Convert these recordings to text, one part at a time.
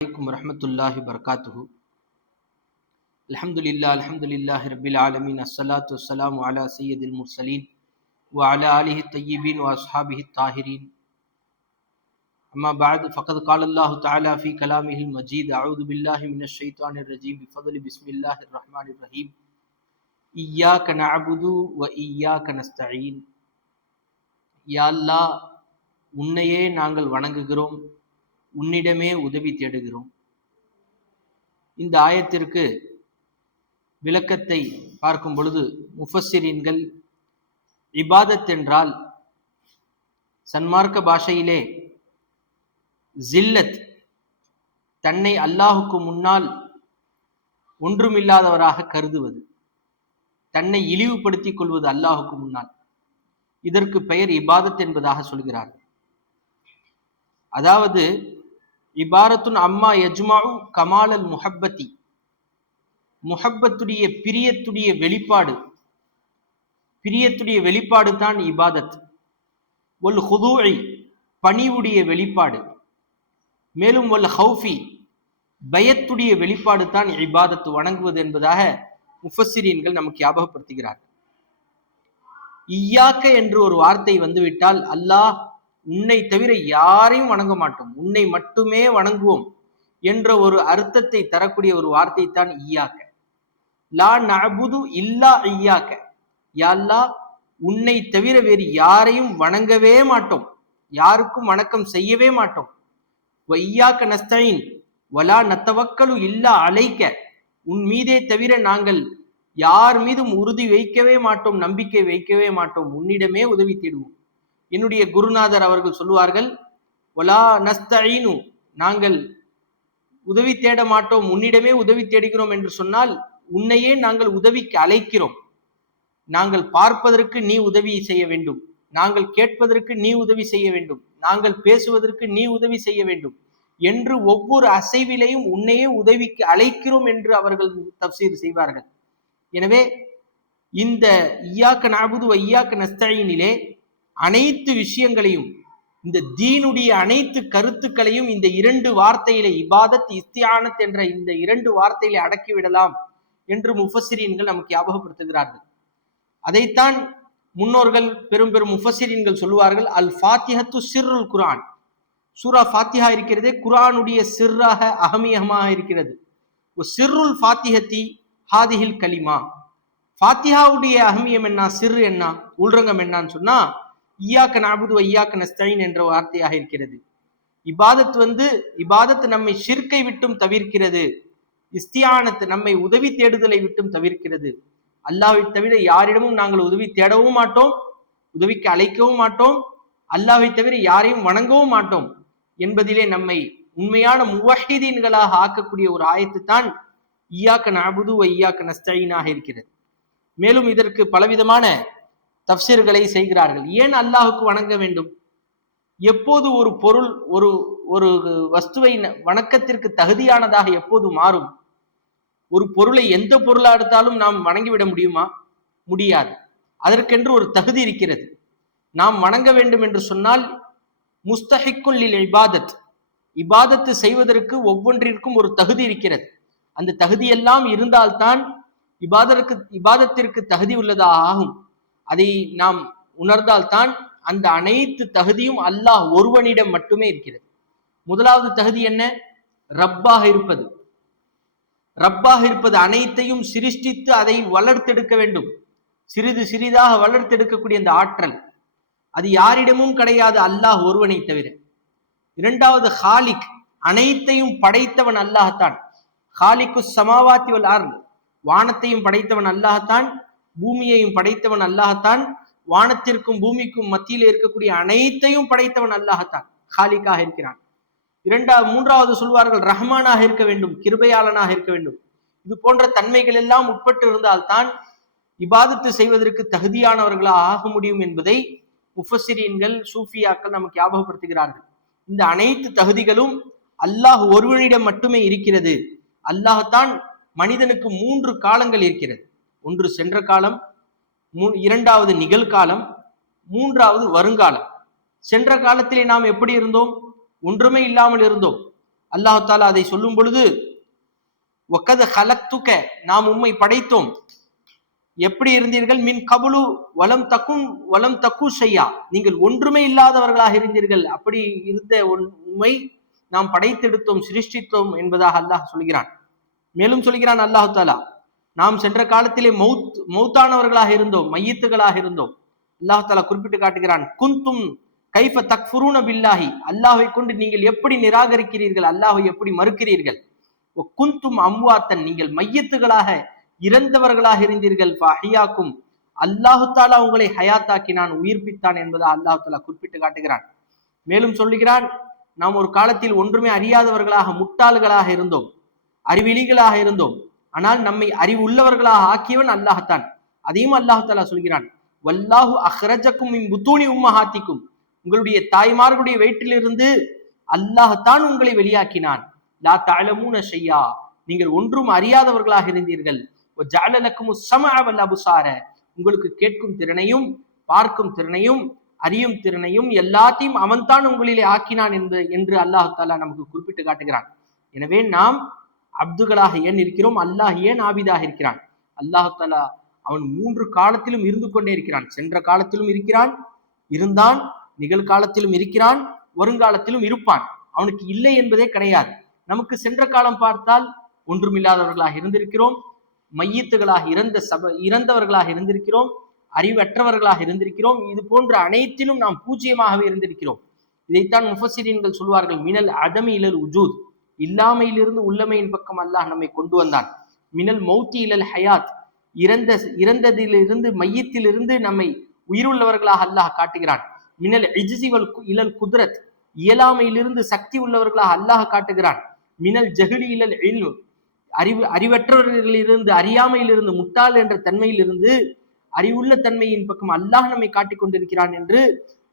عليكم ورحمة الله وبركاته. الحمد لله رب العالمين، الصلاة والسلام على سيد المرسلين وعلى آله الطيبين وأصحابه الطاهرين. أما بعد، فقد قال الله تعالى في كلامه المجيد: أعوذ بالله من الشيطان الرجيم بفضل بسم الله الرحمن الرحيم. إياك نعبد وإياك نستعين. யா அல்லாஹ், உன்னையே நாங்கள் வணங்குகிறோம், உன்னிடமே உதவி தேடுகிறோம். இந்த ஆயத்திற்கு விளக்கத்தை பார்க்கும் பொழுது முஃபஸ்ஸிரீன்கள், இபாதத் என்றால் சன்மார்க்க பாஷையிலே ஜில்லத், தன்னை அல்லாஹுக்கு முன்னால் ஒன்றுமில்லாதவராக கருதுவது, தன்னை இழிவுபடுத்திக் கொள்வது அல்லாஹுக்கு முன்னால். இதற்கு பெயர் இபாதத் என்பதாக சொல்கிறார்கள். அதாவது இபாரத்துன் அம்மா யஜ்மாஉ கமாலல் முஹப்பத்தி, முஹப்பத்துடைய பிரியத்துடைய வெளிப்பாடு தான் இபாதத். ஒல் ஹுதூஇ, பணிவுடைய வெளிப்பாடு. மேலும் ஒல் ஹௌஃபி, பயத்துடைய வெளிப்பாடு தான் இபாதத்து, வணங்குவது என்பதாக முஃபஸ்ஸிரீன்கள் நமக்கு ஞாபகப்படுத்துகிறார்கள். இய்யாக்க என்று ஒரு வார்த்தை வந்துவிட்டால், அல்லாஹ் உன்னை தவிர யாரையும் வணங்க மாட்டோம், உன்னை மட்டுமே வணங்குவோம் என்ற ஒரு அர்த்தத்தை தரக்கூடிய ஒரு வார்த்தை தான் இய்யாக்க. லா நஅபுது இல்லா இய்யாக்க, யா அல்லாஹ் உன்னை தவிர வேறு யாரையும் வணங்கவே மாட்டோம், யாருக்கும் வணக்கம் செய்யவே மாட்டோம். வ இய்யாக்க நஸ்தஈன் வலா நத்தவக்கலு இல்லா அலைக்க, உன் மீதே தவிர நாங்கள் யார் மீதும் உறுதி வைக்கவே மாட்டோம், நம்பிக்கை வைக்கவே மாட்டோம், உன்னிடமே உதவி தேடுவோம். என்னுடைய குருநாதர் அவர்கள் சொல்லுவார்கள், வலா நஸ்தஈனு, நாங்கள் உதவி தேட மாட்டோம், உன்னிடமே உதவி தேடுகிறோம் என்று சொன்னால் உன்னையே நாங்கள் உதவிக்கு அழைக்கிறோம். நாங்கள் பார்ப்பதற்கு நீ உதவி செய்ய வேண்டும், நாங்கள் கேட்பதற்கு நீ உதவி செய்ய வேண்டும், நாங்கள் பேசுவதற்கு நீ உதவி செய்ய வேண்டும் என்று ஒவ்வொரு அசைவிலையும் உன்னையே உதவிக்கு அழைக்கிறோம் என்று அவர்கள் தஃப்சீர் செய்வார்கள். எனவே இந்த இய்யாக்க நஅபுது வ இய்யாக்க நஸ்தஈனிலே அனைத்து விஷயங்களையும், இந்த தீனுடைய அனைத்து கருத்துக்களையும் இந்த இரண்டு வார்த்தையிலே, இபாதத் இஸ்தியானத் என்ற இந்த இரண்டு வார்த்தையிலே அடக்கிவிடலாம் என்று முஃபஸ்ஸிரீன்கள் நமக்கு ஞாபகப்படுத்துகிறார்கள். அதைத்தான் முன்னோர்கள், பெரும் பெரும் முஃபஸ்ஸிரீன்கள் சொல்லுவார்கள், அல் ஃபாத்திஹத்து சிர்ருல் குர்ஆன். சூரா ஃபாத்திஹா இருக்கிறதே குர்ஆனுடைய சிர்ராக, அகமியமாக இருக்கிறது. சிர்ருல் ஃபாத்திஹத்தி ஹாதிஹில் கலிமா. ஃபாத்திஹாவுடைய அகமியம் என்ன, சிறு என்ன, உள்ரங்கம் என்னன்னு சொன்னா இய்யாக்க நஅபுது வ இய்யாக்க நஸ்தஈன் என்ற வார்த்தையாக இருக்கிறது. இபாதத் நம்மை ஷிர்கை விட்டும் தவிர்க்கிறது, இஸ்தியானத் நம்மை உதவி தேடுதலை விட்டும் தவிர்க்கிறது. அல்லாஹ்வை தவிர யாரிடமும் நாங்கள் உதவி தேடவும் மாட்டோம், உதவிக்கு அழைக்கவும் மாட்டோம், அல்லாஹ்வை தவிர யாரையும் வணங்கவும் மாட்டோம் என்பதிலே நம்மை உண்மையான முவஹிதீன்களாக ஆக்கக்கூடிய ஒரு ஆயத்து தான் இய்யாக்க நஅபுது வ இய்யாக்க நஸ்தஈனாக இருக்கிறது. மேலும் இதற்கு பலவிதமான தஃப்சீர்களை செய்கிறார்கள். ஏன் அல்லாஹுக்கு வணங்க வேண்டும்? எப்போது ஒரு பொருள், ஒரு ஒரு வஸ்துவை வணக்கத்திற்கு தகுதியானதாக எப்போது மாறும்? ஒரு பொருளை எந்த பொருளா எடுத்தாலும் நாம் வணங்கிவிட முடியுமா? முடியாது. அதற்கென்று ஒரு தகுதி இருக்கிறது. நாம் வணங்க வேண்டும் என்று சொன்னால் முஸ்தஹிக்குன் லில் இபாதத், இபாதத்து செய்வதற்கு ஒவ்வொன்றிற்கும் ஒரு தகுதி இருக்கிறது. அந்த தகுதியெல்லாம் இருந்தால்தான் இபாதத்திற்கு தகுதி உள்ளதா ஆகும். அதை நாம் உணர்ந்தால்தான் அந்த அனைத்து தகுதியும் அல்லாஹ் ஒருவனிடம் மட்டுமே இருக்கிறது. முதலாவது தகுதி என்ன? ரப்பாக இருப்பது. ரப்பாக இருப்பது, அனைத்தையும் சிருஷ்டித்து அதை வளர்த்தெடுக்க வேண்டும். சிறிது சிறிதாக வளர்த்தெடுக்கக்கூடிய அந்த ஆற்றல் அது யாரிடமும் கிடையாது, அல்லாஹ் ஒருவனை தவிர. இரண்டாவது ஹாலிக், அனைத்தையும் படைத்தவன் அல்லாஹ்தான். ஹாலிக்கு சமாவாத்தி வல் அர்த், வானத்தையும் படைத்தவன் அல்லாஹ்தான், பூமியையும் படைத்தவன் அல்லாஹ்தான், வானத்திற்கும் பூமிக்கும் மத்தியில் இருக்கக்கூடிய அனைத்தையும் படைத்தவன் அல்லாஹ்தான், ஹாலிக்காக இருக்கிறான். மூன்றாவது சொல்வார்கள், ரஹ்மானாக இருக்க வேண்டும், கிருபையாளனாக இருக்க வேண்டும். இது போன்ற தன்மைகள் எல்லாம் உட்பட்டு இருந்தால்தான் இபாதத்து செய்வதற்கு தகுதியானவர்களாக ஆக முடியும் என்பதை முஃபஸ்ஸிரீன்கள், சூஃபியாக்கள் நமக்கு ஞாபகப்படுத்துகிறார்கள். இந்த அனைத்து தகுதிகளும் அல்லாஹ் ஒருவனிடம் மட்டுமே இருக்கிறது. அல்லாஹ்தான் மனிதனுக்கு 3 காலங்கள் இருக்கிறது. ஒன்று சென்ற காலம், இரண்டாவது நிகழ்காலம், மூன்றாவது வருங்காலம். சென்ற காலத்திலே நாம் எப்படி இருந்தோம்? ஒன்றுமே இல்லாமல் இருந்தோம். அல்லாஹு தாலா அதை சொல்லும் பொழுது ஒக்கது ஹலக்துக, நாம் உம்மை படைத்தோம், எப்படி இருந்தீர்கள், மின் கபுலு வலம் தக்கு செய்யா, நீங்கள் ஒன்றுமே இல்லாதவர்களாக இருந்தீர்கள், அப்படி இருந்த உண்மை நாம் படைத்தெடுத்தோம், சிருஷ்டித்தோம் என்பதாக அல்லாஹ் சொல்கிறான். மேலும் சொல்கிறான் அல்லாஹு தாலா, நாம் சென்ற காலத்திலே மௌத்தானவர்களாக இருந்தோம், மையத்துகளாக இருந்தோம். அல்லாஹு தாலா குறிப்பிட்டு காட்டுகிறான், குந்தும் கைஃப தக்ஃபுரூன பில்லாஹி, அல்லாஹ்வை கொண்டு நீங்கள் எப்படி நிராகரிக்கிறீர்கள், அல்லாஹ்வை எப்படி மறுக்கிறீர்கள். குந்தும் அம்வாத்தன், நீங்கள் மையத்துகளாக இறந்தவர்களாக இருந்தீர்கள். ஃபஹியாக்கும், அல்லாஹு தாலா உங்களை ஹயாத்தாக்கினான், உயிர்ப்பித்தான் என்பதா அல்லாஹு தாலா குறிப்பிட்டு காட்டுகிறான். மேலும் சொல்லுகிறான், நாம் ஒரு காலத்தில் ஒன்றுமே அறியாதவர்களாக, முட்டாள்களாக இருந்தோம், அறிவிலிகளாக இருந்தோம். ஆனால் நம்மை அறிவு உள்ளவர்களாக ஆக்கியவன் அல்லாஹ்தான். அதையும் அல்லாஹு தாலா சொல்கிறான், வல்லாஹு அஹ்ரஜக்கும் மின் புத்தூனி உம்மஹாத்திக்கும், உங்களுடைய தாய்மார்களுடைய வயிற்றிலிருந்து அல்லாஹ்தான் உங்களை வெளியாக்கினான். லா தஅலமூன ஷையா, நீங்கள் ஒன்றும் அறியாதவர்களாக இருந்தீர்கள். வஜஅல லக்குமுஸ் ஸமஅ வல் அப்சார, உங்களுக்கு கேட்கும் திறனையும் பார்க்கும் திறனையும் அறியும் திறனையும் எல்லாத்தையும் அவன்தான் உங்களிலே ஆக்கினான் என்று அல்லாஹு தாலா நமக்கு குறிப்பிட்டு காட்டுகிறான். எனவே நாம் அப்துகளாக ஏன் இருக்கிறோம், அல்லாஹ் ஏன் ஆபிதாக இருக்கிறான்? அல்லாஹு தாலா அவன் 3 காலத்திலும் இருந்து கொண்டே இருக்கிறான். சென்ற காலத்திலும் இருக்கிறான், இருந்தான், நிகழ்காலத்திலும் இருக்கிறான், வருங்காலத்திலும் இருப்பான். அவனுக்கு இல்லை என்பதே கிடையாது. நமக்கு சென்ற காலம் பார்த்தால் ஒன்றுமில்லாதவர்களாக இருந்திருக்கிறோம், மையத்துகளாக இறந்தவர்களாக இருந்திருக்கிறோம், அறிவற்றவர்களாக இருந்திருக்கிறோம். இது போன்ற அனைத்திலும் நாம் பூஜ்ஜியமாகவே இருந்திருக்கிறோம். இதைத்தான் முஃபஸ்ஸிரீன்கள் சொல்வார்கள், மினல் அதமி இலல் உஜூத், இல்லாமையிலிருந்து உள்ளமையின் பக்கம் அல்லாஹ் நம்மை கொண்டு வந்தான். மினல் மௌத்தி இலல் ஹயாத், இறந்ததிலிருந்து மையத்திலிருந்து நம்மை உயிருள்ளவர்களாக அல்லாஹ் காட்டுகிறான். மினல் இஜ்ஸி வல் இலல் குத்ரத், இயலாமையிலிருந்து சக்தி உள்ளவர்களாக அல்லாஹ் காட்டுகிறான். மினல் ஜஹ்லி இலல் இல்ம், அறிவற்றவர்களிலிருந்து, அறியாமையிலிருந்து, முட்டாள் என்ற தன்மையிலிருந்து அறிவுள்ள தன்மையின் பக்கம் அல்லாஹ் நம்மை காட்டிக் கொண்டிருக்கிறான் என்று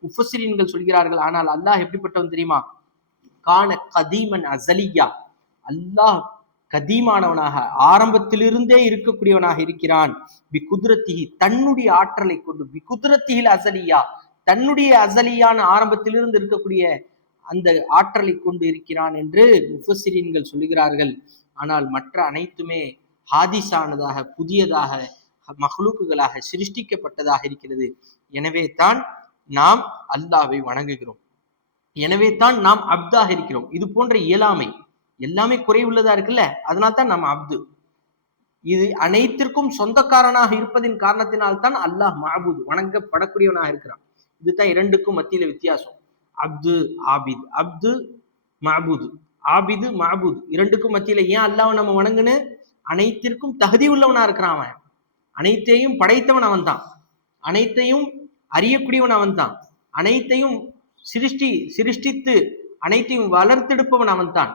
முஃபஸ்ஸிரீன்கள் சொல்கிறார்கள். ஆனால் அல்லாஹ் எப்படிப்பட்டவன் தெரியுமா? கான கதீமன் அஸலியா, அல்லாஹ் கதீமானவனாக ஆரம்பத்திலிருந்தே இருக்கக்கூடியவனாக இருக்கிறான். பி குத்ரத்திஹி, தன்னுடைய ஆற்றலை கொண்டு, பி குத்ரத்திஹில் அஸலியா, தன்னுடைய அஸலியான ஆரம்பத்திலிருந்து இருக்கக்கூடிய அந்த ஆற்றலை கொண்டு இருக்கிறான் என்று முஃபஸ்ஸிரீன்கள் சொல்லுகிறார்கள். ஆனால் மற்ற அனைத்துமே ஹாதிஸானதாக, புதியதாக, மஹ்லூக்குகளாக, சிருஷ்டிக்கப்பட்டதாக இருக்கிறது. எனவே தான் நாம் அல்லாஹ்வை வணங்குகிறோம், எனவே தான் நாம் அப்தாக இருக்கிறோம். இது போன்ற இயலாமை எல்லாமே குறைவுள்ளதா இருக்குல்ல, அதனால்தான் நாம் அப்து. இது அனைத்திற்கும் சொந்தக்காரனாக இருப்பதின் காரணத்தினால்தான் அல்லாஹ் மஅபூத், வணங்கப்படக்கூடியவனாக இருக்கிறான். இதுதான் இரண்டுக்கும் மத்தியில வித்தியாசம். அப்து ஆபித், அப்து மஅபூத், ஆபிது மஅபூத், இரண்டுக்கும் மத்தியில ஏன் அல்லாஹ் நம்ம வணங்குன்னு? அனைத்திற்கும் தகுதி உள்ளவனா இருக்கிறான் அவன், அனைத்தையும் படைத்தவன் அவன் தான், அனைத்தையும் அறியக்கூடியவன் அவன் தான், அனைத்தையும் சிருஷ்டித்து அனைத்தையும் வளர்த்தெடுப்பவன் அவன் தான்,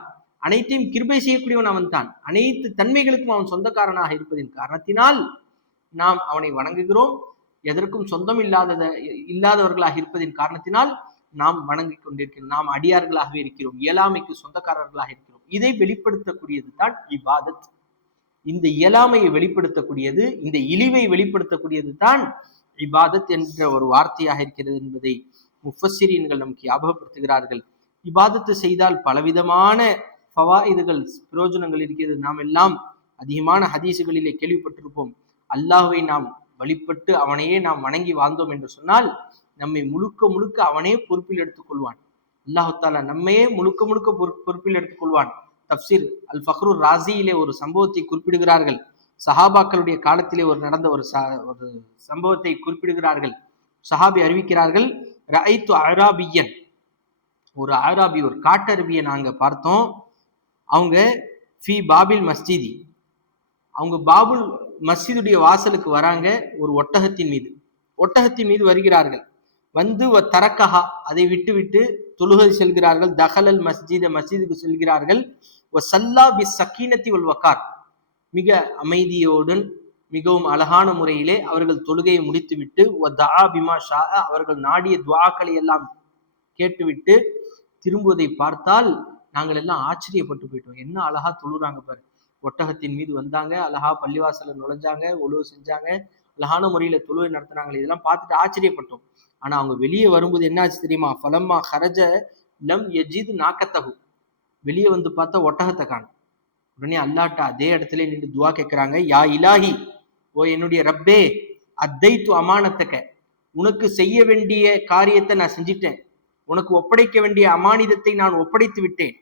அனைத்தையும் கிருபை செய்யக்கூடியவன் அவன் தான். அனைத்து தன்மைகளுக்கும் அவன் சொந்தக்காரனாக இருப்பதின் காரணத்தினால் நாம் அவனை வணங்குகிறோம். எதற்கும் சொந்தம் இல்லாதவர்களாக இருப்பதின் காரணத்தினால் நாம் வணங்கிக் கொண்டிருக்கிறோம். நாம் அடியார்களாகவே இருக்கிறோம், இயலாமைக்கு சொந்தக்காரர்களாக இருக்கிறோம். இதை வெளிப்படுத்தக்கூடியது தான் இபாதத். இந்த இயலாமையை வெளிப்படுத்தக்கூடியது, இந்த இழிவை வெளிப்படுத்தக்கூடியது தான் இபாதத் என்ற ஒரு வார்த்தையாக இருக்கிறது என்பதை முஃபஸ்ஸிரீன்கள் நமக்கு ஞாபகப்படுத்துகிறார்கள். இபாதத்து செய்தால் பலவிதமான ஃபவாயிதுகள், பிரயோஜனங்கள் இருக்கிறது. நாம் எல்லாம் அதிகமான ஹதீசுகளிலே கேள்விப்பட்டிருப்போம். அல்லாஹ்வை நாம் வழிபட்டு அவனையே நாம் வணங்கி வாழ்ந்தோம் என்று சொன்னால் நம்மை முழுக்க முழுக்க அவனே பொறுப்பில் எடுத்துக்கொள்வான். அல்லாஹு தாலா நம்மையே முழுக்க முழுக்க பொறுப்பில் எடுத்துக்கொள்வான். தப்சீர் அல் ஃபக்ரு ராசியிலே ஒரு சம்பவத்தை குறிப்பிடுகிறார்கள். சஹாபாக்களுடைய காலத்திலே நடந்த ஒரு சம்பவத்தை குறிப்பிடுகிறார்கள். சஹாபி அறிவிக்கிறார்கள், ரஐத்து அராபியன், ஒரு அராபி, ஒரு காட்டரபியை நாங்க பார்த்தோம். அவங்க ஃபி பாபில் மஸ்ஜிதி, அவங்க பாபுல் மஸ்ஜிதுடைய வாசலுக்கு வராங்க. ஒரு ஒட்டகத்தின் மீது வருகிறார்கள். வந்து தரக்கஹா, அதை விட்டு தொழுகை செல்கிறார்கள். தஹலல் மஸ்ஜித, மஸ்ஜிதுக்கு செல்கிறார்கள். சல்லா பி சக்கீனத்தி வல் வகார், மிக அமைதியோடன் மிகவும் அழகான முறையிலே அவர்கள் தொழுகையை முடித்துவிட்டு தஆ பிமா ஷா, அவர்கள் நாடிய துஆக்களை எல்லாம் கேட்டுவிட்டு திரும்புவதை பார்த்தால் நாங்கள் எல்லாம் ஆச்சரியப்பட்டு போயிட்டோம். என்ன அழகா தொழுறாங்க பாரு. ஒட்டகத்தின் மீது வந்தாங்க, அழகா பள்ளிவாசல நுழைஞ்சாங்க, ஒழுவு செஞ்சாங்க, அழகான முறையில தொழுகை நடத்தினாங்க. இதெல்லாம் பார்த்துட்டு ஆச்சரியப்பட்டோம். ஆனா அவங்க வெளியே வரும்போது என்ன ஆச்சு தெரியுமா? ஃபலம்மா ஹரஜ லம் யஜித் நாக்கத்தஹு, வெளியே வந்து பார்த்தா ஒட்டகத்தை காணும். உடனே அல்லாட்ட அதே இடத்துல நின்று துவா கேட்கிறாங்க, யா இலாஹி, ஓ என்னுடைய ரப்பே, அத்தைத்து அமானத்தக்க, உனக்கு செய்ய வேண்டிய காரியத்தை நான் செஞ்சிட்டேன், உனக்கு ஒப்படைக்க வேண்டிய அமானிதத்தை நான் ஒப்படைத்து விட்டேன்.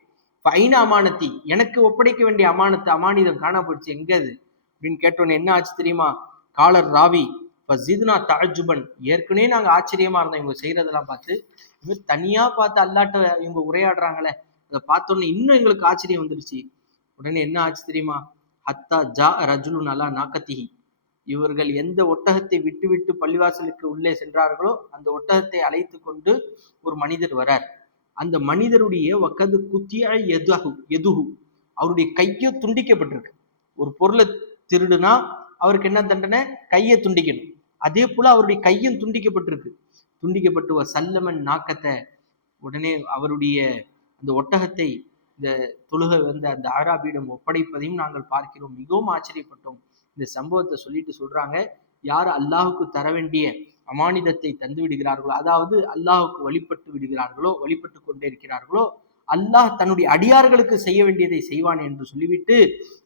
ஃபைன அமானத்தி, எனக்கு ஒப்படைக்க வேண்டிய அமானிதம் காணா போயிடுச்சு, எங்க அது அப்படின்னு கேட்டோன்னு என்ன ஆச்சு தெரியுமா? காலர் ராவி ஃபஸித்னா தஅஜுபன், ஏற்கனவே நாங்க ஆச்சரியமா இருந்தோம் இவங்க செய்யறதெல்லாம் பார்த்து, இவங்க தனியா பார்த்து அல்லாட்ட இவங்க உரையாடுறாங்களே, அதை பார்த்தோன்னே இன்னும் எங்களுக்கு ஆச்சரியம் வந்துருச்சு. உடனே என்ன ஆச்சு தெரியுமா? ஹத்தா ஜா ரஜுலுன் அலா நாக்கத்திஹி, இவர்கள் எந்த ஒட்டகத்தை விட்டு விட்டு பள்ளிவாசலுக்கு உள்ளே சென்றார்களோ அந்த ஒட்டகத்தை அழைத்து கொண்டு ஒரு மனிதர் வரார். அந்த மனிதருடைய வக்கது குத்திய எதுகு, அவருடைய கையை துண்டிக்கப்பட்டிருக்கு. ஒரு பொருளை திருடுனா அவருக்கு என்ன தண்டனை? கையை துண்டிக்கணும். அதே போல அவருடைய கையும் துண்டிக்கப்பட்டிருக்கு. துண்டிக்கப்பட்டு சல்லமன் நாக்கத்தை, உடனே அவருடைய அந்த ஒட்டகத்தை இந்த தொழுகை வந்த அந்த ஆராபியிடம் ஒப்படைப்பதையும் நாங்கள் பார்க்கிறோம். மிகவும் ஆச்சரியப்பட்டோம். இந்த சம்பவத்தை சொல்லிட்டு சொல்றாங்க, யார் அல்லாஹுக்கு தர வேண்டிய அமானிதத்தை தந்து விடுகிறார்களோ, அதாவது அல்லாஹுக்கு வழிபட்டு விடுகிறார்களோ, வழிபட்டு கொண்டே இருக்கிறார்களோ, அல்லாஹ் தன்னுடைய அடியார்களுக்கு செய்ய வேண்டியதை செய்வான் என்று சொல்லிவிட்டு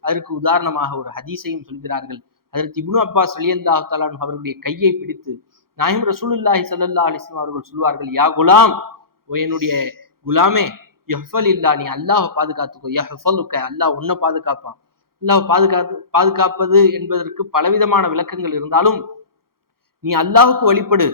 அதற்கு உதாரணமாக ஒரு ஹதீஸையும் சொல்கிறார்கள். அதற்கு இப்னு அப்பாஸ் ரலியல்லாஹு தஆலா அன்ஹு அவருடைய கையை பிடித்து நாயகம் ரசூலுல்லாஹி ஸல்லல்லாஹு அலைஹி வஸல்லம் அவர்கள் சொல்வார்கள், யா குலாம், ஓ என்னுடைய குலாமே, யஹ்ஃபல் இல்லா, நீ அல்லாஹ் பாதுகாத்துக்கோ, யஹ்ஃபலுக்க, அல்லாஹ் உன்னை பாதுகாப்பான். அல்லாஹ் பாதுகாப்பது என்பதற்கு பலவிதமான விளக்கங்கள் இருந்தாலும், நீ அல்லாஹுக்கு வழிபடு,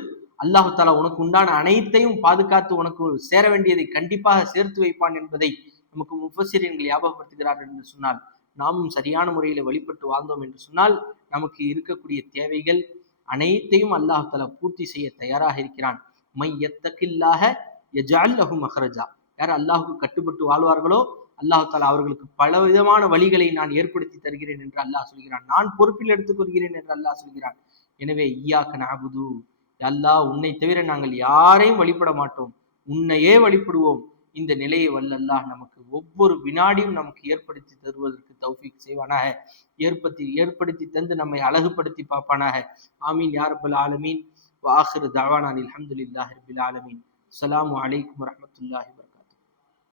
அல்லாஹு தாலா உனக்கு உண்டான அனைத்தையும் பாதுகாத்து உனக்கு சேர வேண்டியதை கண்டிப்பாக சேர்த்து வைப்பான் என்பதை நமக்கு முஃபஸ்ஸிரீன்கள் ஞாபகப்படுத்துகிறார்கள் என்று சொன்னால், நாமும் சரியான முறையில வழிபட்டு வாழ்ந்தோம் என்று சொன்னால் நமக்கு இருக்கக்கூடிய தேவைகள் அனைத்தையும் அல்லாஹு தாலா பூர்த்தி செய்ய தயாராக இருக்கிறான். மை யத்தகில்லாஹ யஜஅல் லஹு மஹ்ரஜா, யார் அல்லாஹுக்கு கட்டுப்பட்டு வாழ்வார்களோ அல்லாஹு தாலா அவர்களுக்கு பல விதமான வழிகளை நான் ஏற்படுத்தி தருகிறேன் என்று அல்லாஹ் சொல்கிறான். நான் பொறுப்பில் எடுத்துக் கொள்கிறேன் என்று அல்லாஹ் சொல்கிறான். எனவே ஈயாக்க நஅபுது, அல்லாஹ் உன்னை தவிர நாங்கள் யாரையும் வழிபட மாட்டோம், உன்னையே வழிபடுவோம். இந்த நிலையை வல்லல்லாஹ் நமக்கு ஒவ்வொரு வினாடியும் நமக்கு ஏற்படுத்தி தருவதற்கு தௌஃபீக் செய்வானாக. ஏற்படுத்தி தந்து நம்மை அழகுபடுத்தி பார்ப்பானாக. ஆமீன் யா ரப்பல் ஆலமீன். வ ஆகிரு தஅவானா அல்ஹம்துலில்லாஹி ரப்பில் ஆலமீன். அஸ்ஸலாமு அலைக்கும் வரஹ்மத்துல்லாஹி வபரகாத்துஹு.